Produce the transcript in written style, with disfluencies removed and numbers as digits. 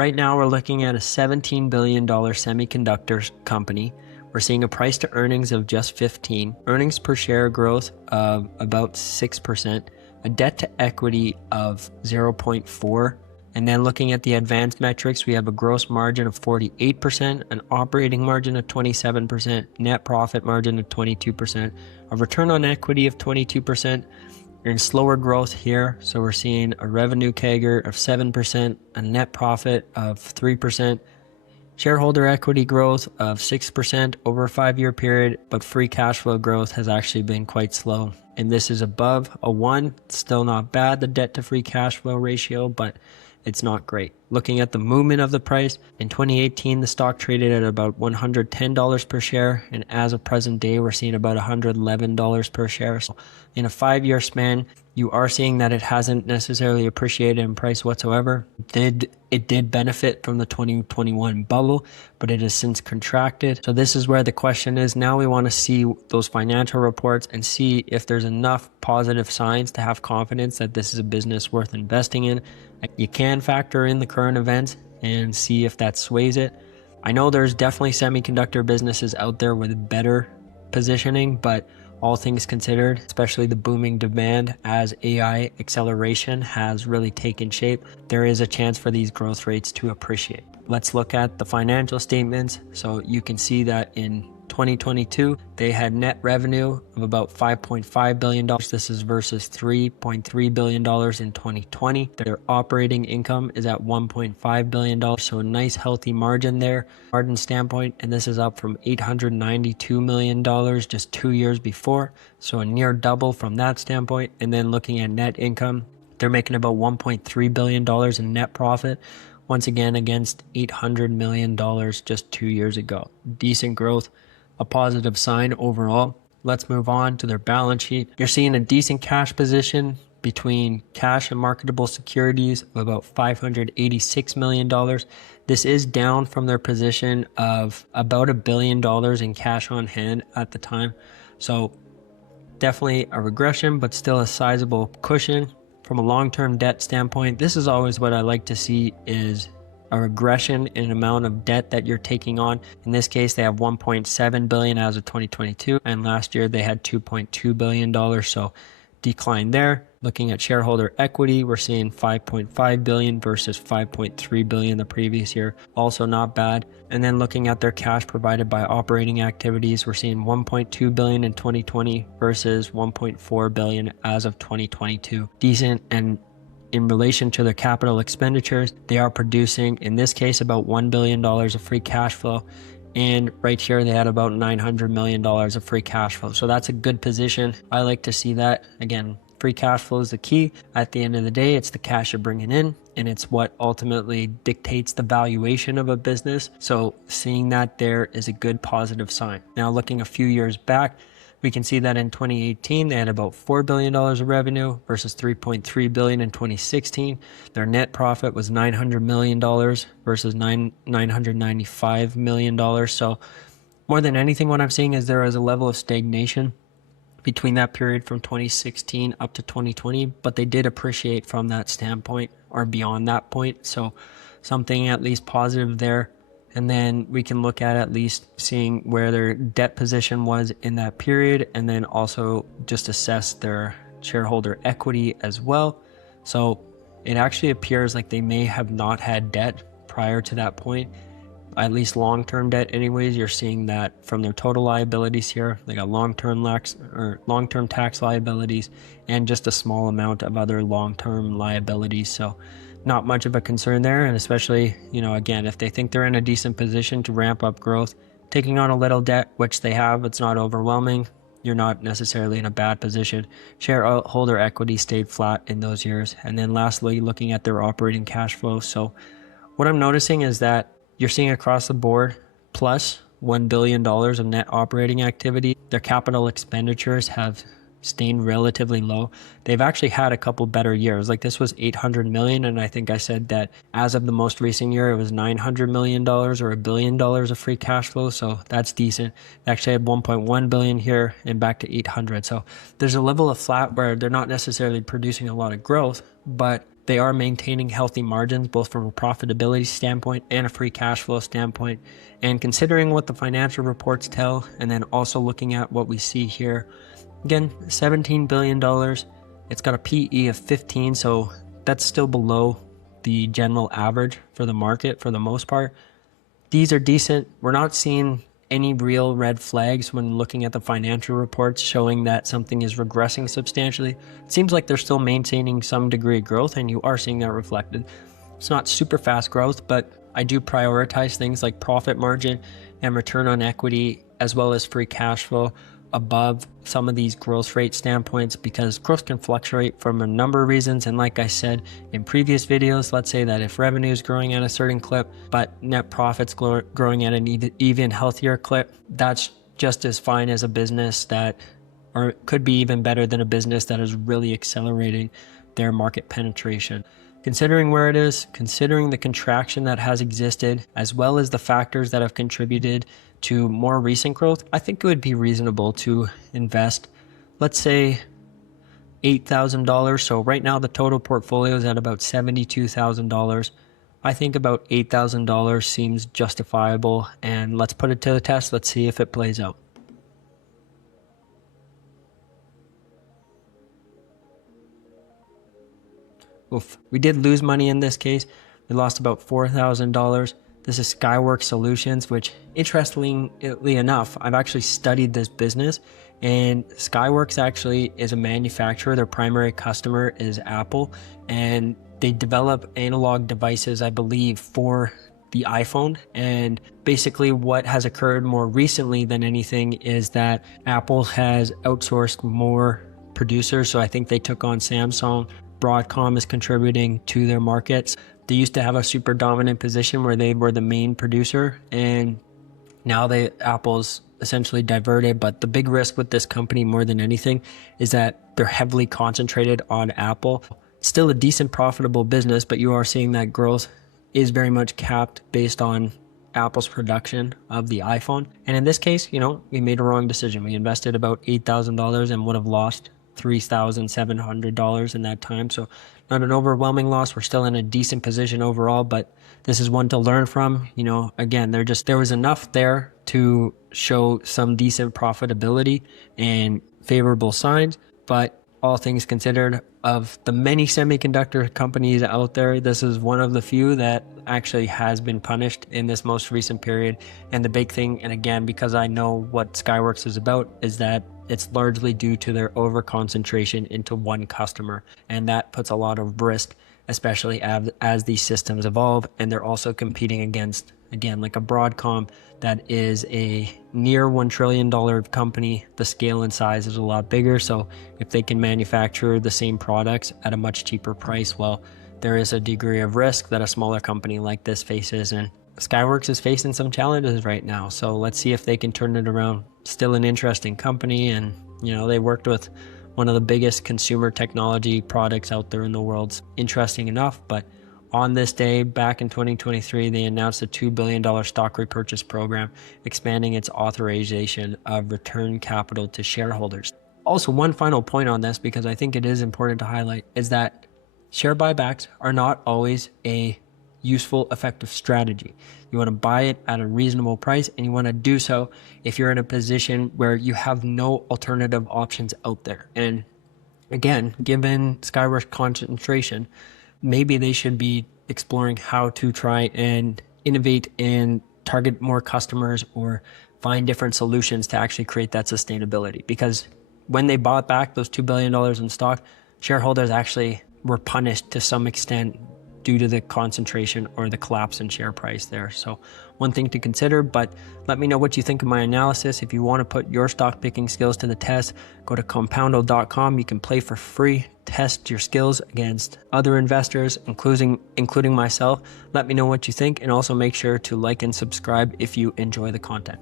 Right now, we're looking at a $17 billion semiconductor company. We're seeing a price to earnings of just 15, earnings per share growth of about 6%, a debt to equity of 0.4. And then looking at the advanced metrics, we have a gross margin of 48%, an operating margin of 27%, net profit margin of 22%, a return on equity of 22%. You're in slower growth here, so we're seeing a revenue CAGR of 7%, a net profit of 3%, shareholder equity growth of 6% over a 5-year period, but free cash flow growth has actually been quite slow. And this is above a 1, still not bad, the debt to free cash flow ratio, but it's not great. Looking at the movement of the price, in 2018, the stock traded at about $110 per share, and as of present day, we're seeing about $111 per share. So in a 5-year span, you are seeing that it hasn't necessarily appreciated in price whatsoever. It did benefit from the 2021 bubble, but it has since contracted. So this is where the question is. Now we want to see those financial reports and see if there's enough positive signs to have confidence that this is a business worth investing in. You can factor in the current events and see if that sways it. I know there's definitely semiconductor businesses out there with better positioning, but all things considered, especially the booming demand as AI acceleration has really taken shape, there is a chance for these growth rates to appreciate. Let's look at the financial statements. So you can see that in 2022, they had net revenue of about $5.5 billion. This is versus $3.3 billion in 2020. Their operating income is at $1.5 billion. So a nice healthy margin there, margin standpoint. And this is up from $892 million just 2 years before. So a near double from that standpoint. And then looking at net income, they're making about $1.3 billion in net profit. Once again, against $800 million just 2 years ago. Decent growth. A positive sign overall. Let's move on to their balance sheet. You're seeing a decent cash position between cash and marketable securities of about $586 million. This is down from their position of about $1 billion in cash on hand at the time. So definitely a regression, but still a sizable cushion. From a long-term debt standpoint, this is always what I like to see is a regression in amount of debt that you're taking on. In this case, they have $1.7 billion as of 2022, and last year they had $2.2 billion, so decline there. Looking at shareholder equity, we're seeing $5.5 billion versus $5.3 billion the previous year, also not bad. And then looking at their cash provided by operating activities, we're seeing $1.2 billion in 2020 versus $1.4 billion as of 2022. Decent. And in relation to their capital expenditures, they are producing, in this case, about $1 billion of free cash flow. And right here, they had about $900 million of free cash flow. So that's a good position. I like to see that. Again, free cash flow is the key. At the end of the day, it's the cash you're bringing in, and it's what ultimately dictates the valuation of a business. So seeing that there is a good positive sign. Now, looking a few years back, we can see that in 2018, they had about $4 billion of revenue versus $3.3 billion in 2016. Their net profit was $900 million versus $995 million. So more than anything, what I'm seeing is there is a level of stagnation between that period from 2016 up to 2020, but they did appreciate from that standpoint or beyond that point. So something at least positive there. And then we can look at least seeing where their debt position was in that period, and then also just assess their shareholder equity as well. So it actually appears like they may have not had debt prior to that point, at least long-term debt anyways. You're seeing that from their total liabilities here. They got long-term tax liabilities and just a small amount of other long-term liabilities. So not much of a concern there. And especially, again, if they think they're in a decent position to ramp up growth, taking on a little debt, which they have, it's not overwhelming. You're not necessarily in a bad position. Shareholder equity stayed flat in those years. And then lastly, looking at their operating cash flow. So what I'm noticing is that you're seeing across the board plus $1 billion of net operating activity. Their capital expenditures have stayed relatively low. They've actually had a couple better years. Like this was $800 million, and I think I said that as of the most recent year, it was $900 million or $1 billion of free cash flow. So that's decent. They actually had $1.1 billion here and back to 800. So there's a level of flat where they're not necessarily producing a lot of growth, but They are maintaining healthy margins, both from a profitability standpoint and a free cash flow standpoint. And considering what the financial reports tell, and then also looking at what we see here, again, $17 billion. It's got a PE of 15, so that's still below the general average for the market for the most part. These are decent. We're not seeing any real red flags when looking at the financial reports showing that something is regressing substantially. It seems like they're still maintaining some degree of growth, and you are seeing that reflected. It's not super fast growth, but I do prioritize things like profit margin and return on equity, as well as free cash flow, above some of these growth rate standpoints, because growth can fluctuate from a number of reasons. And like I said in previous videos, let's say that if revenue is growing at a certain clip, but net profits growing at an even healthier clip, that's just as fine as a business that, or could be even better than a business that is really accelerating their market penetration. Considering where it is, considering the contraction that has existed, as well as the factors that have contributed to more recent growth, I think it would be reasonable to invest, let's say, $8,000. So right now the total portfolio is at about $72,000. I think about $8,000 seems justifiable, and let's put it to the test. Let's see if it plays out. Oof. We did lose money in this case. We lost about $4,000. This is Skyworks Solutions, which, interestingly enough, I've actually studied this business, and Skyworks actually is a manufacturer. Their primary customer is Apple, and they develop analog devices, I believe, for the iPhone. And basically what has occurred more recently than anything is that Apple has outsourced more producers. So I think they took on Samsung. Broadcom is contributing to their markets. They used to have a super dominant position where they were the main producer, and now Apple's essentially diverted. But the big risk with this company more than anything is that they're heavily concentrated on Apple. Still a decent profitable business, but you are seeing that growth is very much capped based on Apple's production of the iPhone. And in this case, we made a wrong decision. We invested about $8,000 and would have lost $3,700 in that time. So not an overwhelming loss. We're still in a decent position overall, but this is one to learn from. Again, there was enough there to show some decent profitability and favorable signs, but all things considered, of the many semiconductor companies out there, this is one of the few that actually has been punished in this most recent period. And the big thing, and again, because I know what Skyworks is about, is that it's largely due to their over concentration into one customer. And that puts a lot of risk, especially as these systems evolve. And they're also competing against, again, like a Broadcom that is a near $1 trillion company. The scale and size is a lot bigger. So if they can manufacture the same products at a much cheaper price, well, there is a degree of risk that a smaller company like this faces. And Skyworks is facing some challenges right now. So let's see if they can turn it around. Still an interesting company. And, they worked with one of the biggest consumer technology products out there in the world. Interesting enough, but on this day, back in 2023, they announced a $2 billion stock repurchase program, expanding its authorization of return capital to shareholders. Also, one final point on this, because I think it is important to highlight, is that share buybacks are not always a useful, effective strategy. You want to buy it at a reasonable price, and you want to do so if you're in a position where you have no alternative options out there. And again, given Skyworks' concentration, maybe they should be exploring how to try and innovate and target more customers or find different solutions to actually create that sustainability. Because when they bought back those $2 billion in stock, shareholders actually were punished to some extent due to the concentration or the collapse in share price there. So one thing to consider, but let me know what you think of my analysis. If you want to put your stock picking skills to the test, go to compoundo.com. You can play for free, test your skills against other investors, including myself. Let me know what you think, and also make sure to like and subscribe if you enjoy the content.